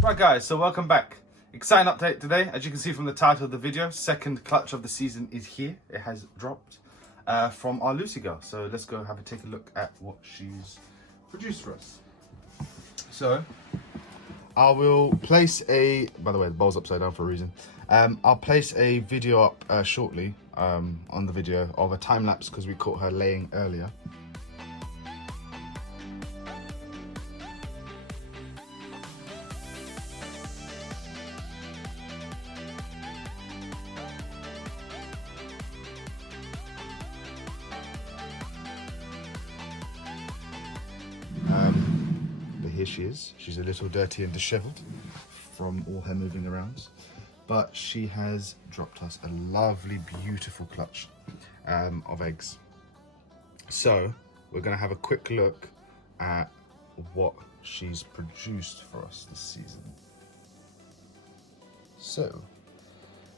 Right guys, so welcome back. Exciting update today. As you can see from the title of the video, second clutch of the season is here. It has dropped from our Lucy girl. So let's go take a look at what she's produced for us. So I will place by the way, the bowl's upside down for a reason. I'll place a video up shortly on the video of a time lapse because we caught her laying earlier. But here she is. She's a little dirty and disheveled from all her moving around, but she has dropped us a lovely, beautiful clutch of eggs. So we're going to have a quick look at what she's produced for us this season. So,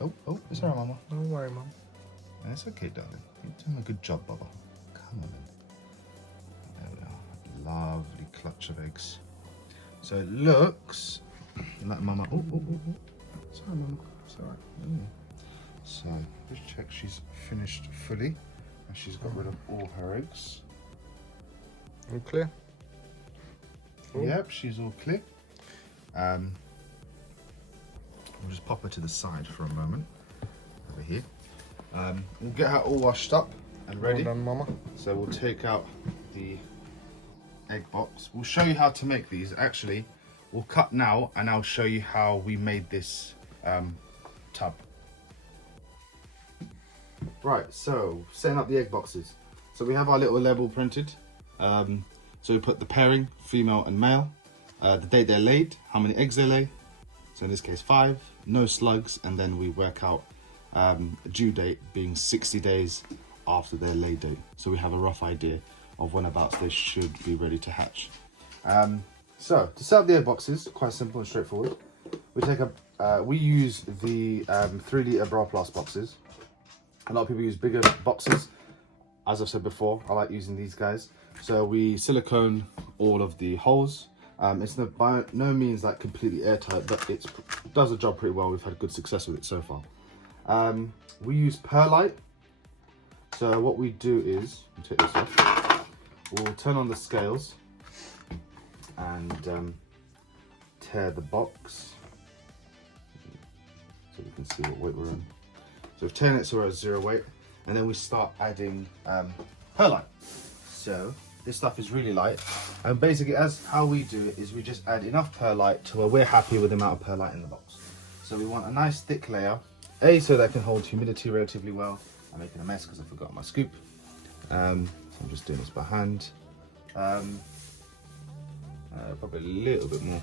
oh, it's alright, Mama. Don't worry, Mum. It's okay, darling. You're doing a good job, Baba. Come on, then. There we are. Lovely clutch of eggs. So it looks like Mama. Oh. Sorry, Mama. It's alright. So just check she's finished fully, and she's got rid of all her eggs. All clear? Yep, she's all clear. We'll just pop her to the side for a moment over here. We'll get her all washed up and ready. Well done, Mama. So we'll take out the egg box. We'll show you how to make these. Actually, we'll cut now and I'll show you how we made this tub. Right, so setting up the egg boxes. So we have our little label printed. So we put the pairing, female and male, the date they're laid, how many eggs they lay. So in this case 5, no slugs, and then we work out a due date being 60 days after their lay date. So we have a rough idea of whenabouts they should be ready to hatch. So to set up the egg boxes, quite simple and straightforward. We use the 3 litre Bra Plus boxes. A lot of people use bigger boxes. As I've said before, I like using these guys. So we silicone all of the holes. It's by no means like completely airtight, but it does the job pretty well. We've had good success with it so far. We use perlite. So what we do is, take this off, we'll turn on the scales and tear the box so we can see what weight we're in. So we've turned it so we're at 0 weight, and then we start adding perlite. So this stuff is really light, and basically how we do it is we just add enough perlite to where we're happy with the amount of perlite in the box. So we want a nice thick layer, so that can hold humidity relatively well. I'm making a mess because I forgot my scoop. So I'm just doing this by hand. Probably a little bit more.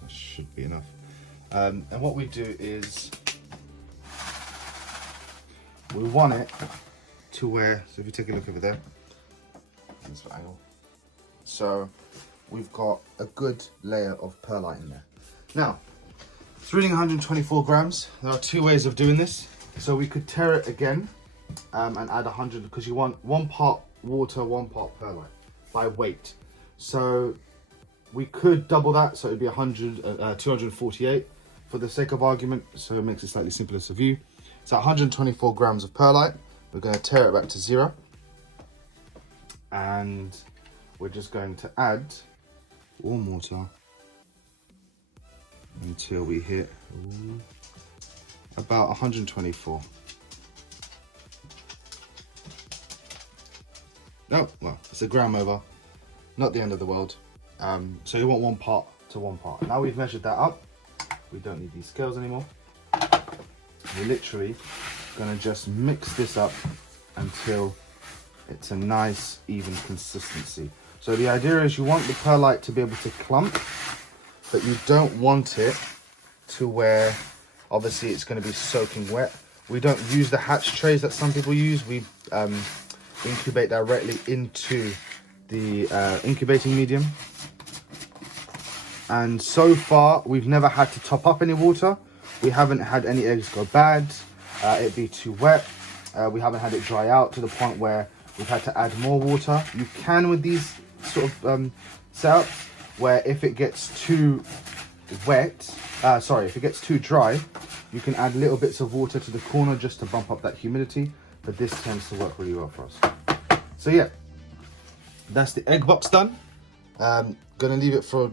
That should be enough. And what we do is we want it to where, so if you take a look over there, this angle. So we've got a good layer of perlite in there. Now, it's reading 124 grams. There are 2 ways of doing this. So we could tear it again and add 100, because you want 1 part water, 1 part perlite by weight. So we could double that, so it'd be 248 for the sake of argument, so it makes it slightly simpler to view. So 124 grams of perlite. We're going to tear it back to 0. And we're just going to add warm water until we hit about 124. No, well, it's a gram over, not the end of the world. So you want 1 part to 1 part. Now we've measured that up, we don't need these scales anymore. We're literally going to just mix this up until it's a nice, even consistency. So the idea is you want the perlite to be able to clump, but you don't want it to where, obviously, it's going to be soaking wet. We don't use the hatch trays that some people use. We incubate directly into the incubating medium. And so far, we've never had to top up any water. We haven't had any eggs go bad, it be too wet. We haven't had it dry out to the point where we've had to add more water. You can with these sort of setups, where if it gets too if it gets too dry, you can add little bits of water to the corner just to bump up that humidity, but this tends to work really well for us. So yeah, that's the egg box done. Gonna leave it for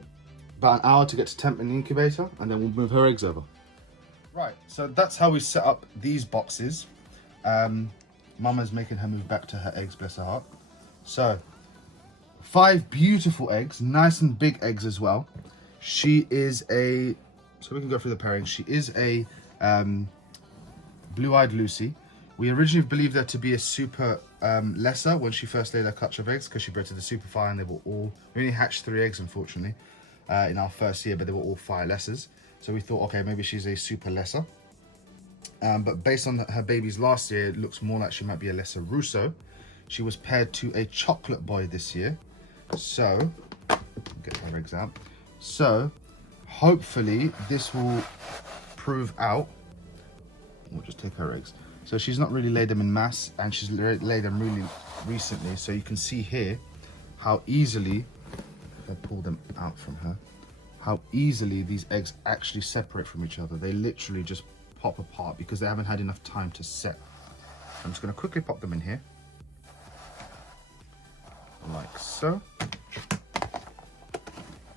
about an hour to get to temp in the incubator, and then we'll move her eggs over. Right, so that's how we set up these boxes. Mama's making her move back to her eggs, bless her heart. So 5 beautiful eggs, nice and big eggs as well. She is a, so we can go through the pairing. She is a blue-eyed Lucy. We originally believed her to be a super lesser when she first laid her clutch of eggs, because she bred to the super fire, and they were all, we only hatched 3 eggs unfortunately in our first year, but they were all fire lessers. So we thought, okay, maybe she's a super lesser. But based on her babies last year, it looks more like she might be a lesser Russo. She was paired to a chocolate boy this year. So, get her eggs out. So, hopefully this will prove out. We'll just take her eggs. So she's not really laid them in mass, and she's laid them really recently. So you can see here how easily, if I pull them out from her, how easily these eggs actually separate from each other. They literally just pop apart because they haven't had enough time to set. I'm just going to quickly pop them in here, like so,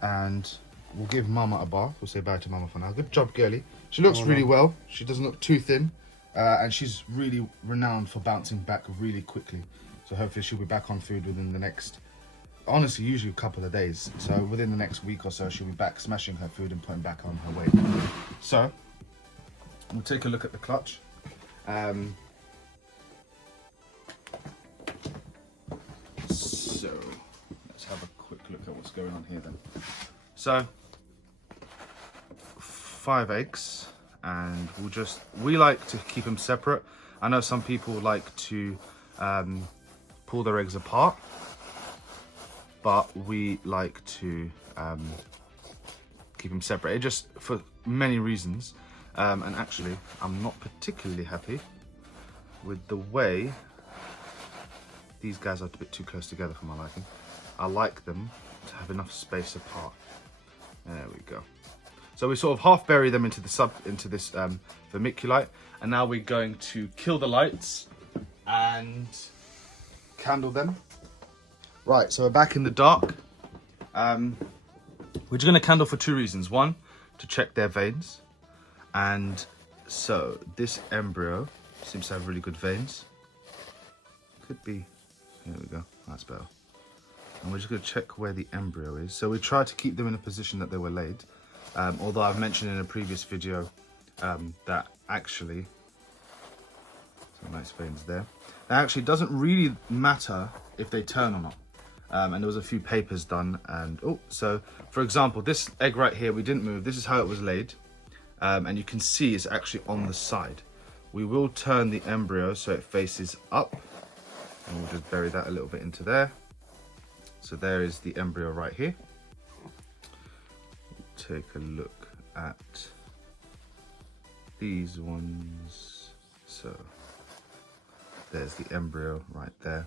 and we'll give Mama a bath. We'll say bye to Mama for now. Good job, girlie. She looks really well. She doesn't look too thin, and she's really renowned for bouncing back really quickly. So hopefully she'll be back on food within the next, honestly, usually a couple of days. So within the next week or so, she'll be back smashing her food and putting back on her weight. So we'll take a look at the clutch. So let's have a quick look at what's going on here then. So 5 eggs, and we like to keep them separate. I know some people like to pull their eggs apart, but we like to keep them separate. It just, for many reasons. And actually, I'm not particularly happy with the way these guys are a bit too close together for my liking. I like them to have enough space apart. There we go. So we sort of half bury them into this vermiculite, and now we're going to kill the lights and candle them. Right, so we're back in the dark. We're just going to candle for 2 reasons. One, to check their veins. And so this embryo seems to have really good veins. Could be, here we go, that's better. And we're just going to check where the embryo is. So we tried to keep them in a position that they were laid. Although I've mentioned in a previous video that actually, some nice veins there. Now actually it doesn't really matter if they turn or not. And there was a few papers done, and so for example, this egg right here, we didn't move. This is how it was laid. And you can see it's actually on the side. We will turn the embryo so it faces up, and we'll just bury that a little bit into there. So there is the embryo right here. Take a look at these ones. So there's the embryo right there.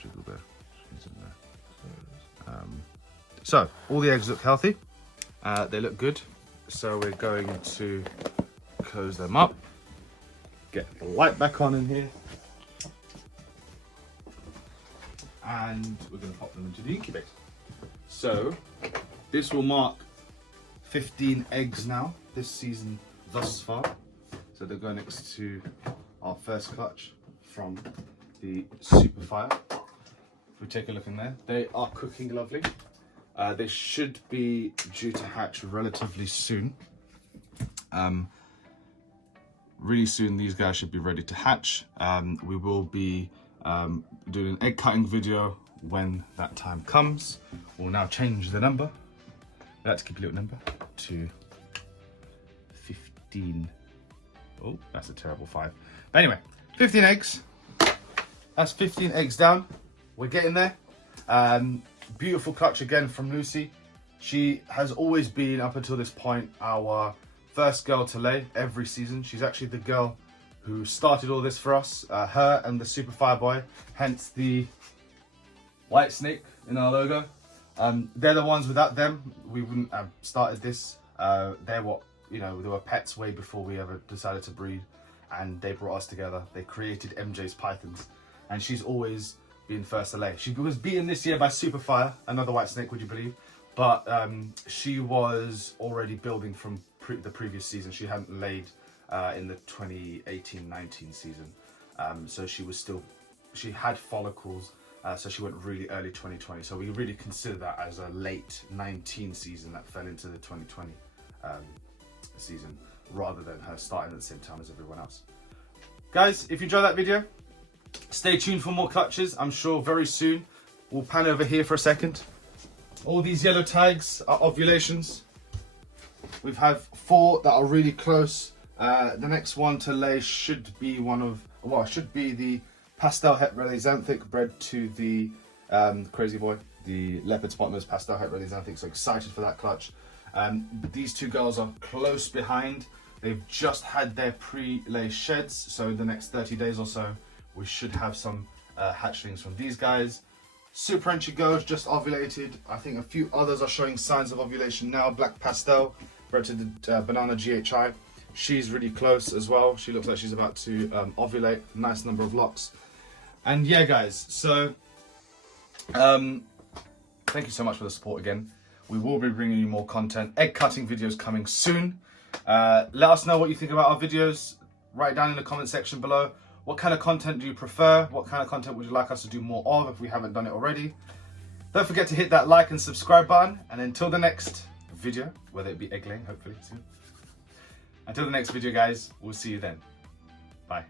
Jiggle bear, she's in there. So all the eggs look healthy. They look good. So we're going to close them up. Get the light back on in here. And we're going to pop them into the incubator. So this will mark 15 eggs now this season thus far. So they're going next to our first clutch from the super fire. If we take a look in there, they are cooking lovely. They should be due to hatch relatively soon. Really soon these guys should be ready to hatch. We will be doing an egg cutting video when that time comes. We'll now change the number. Let's keep a little number to 15. Oh, that's a terrible 5. But anyway, 15 eggs. That's 15 eggs down. We're getting there. Beautiful clutch again from Lucy. She has always been, up until this point, our first girl to lay every season. She's actually the girl who started all this for us. Her and the Super Fire Boy, hence the white snake in our logo. They're the ones. Without them, we wouldn't have started this. They're what, you know, they were pets way before we ever decided to breed, and they brought us together. They created MJ's pythons, and she's always been first to lay. She was beaten this year by Superfire, another white snake, would you believe? But she was already building from the previous season. She hadn't laid in the 2018-19 season, so she had follicles. So she went really early 2020. So we really consider that as a late 19 season that fell into the 2020 season, rather than her starting at the same time as everyone else. Guys, if you enjoyed that video, stay tuned for more clutches. I'm sure very soon. We'll pan over here for a second. All these yellow tags are ovulations. We have 4 that are really close. The next one to lay should be the pastel het xanthic bred to the crazy boy, the leopard spot nose pastel het xanthic. So excited for that clutch. These 2 girls are close behind. They've just had their pre-lay sheds, so in the next 30 days or so we should have some hatchlings from these guys. Super Enchi girls just ovulated. I think a few others are showing signs of ovulation now. Black pastel bred to the banana GHI. She's really close as well. She looks like she's about to ovulate. Nice number of locks. And yeah, guys, so thank you so much for the support again. We will be bringing you more content. Egg cutting videos coming soon. Let us know what you think about our videos. Write it down in the comment section below. What kind of content do you prefer? What kind of content would you like us to do more of if we haven't done it already? Don't forget to hit that like and subscribe button. And until the next video, whether it be egg laying, hopefully soon. Until the next video, guys, we'll see you then. Bye.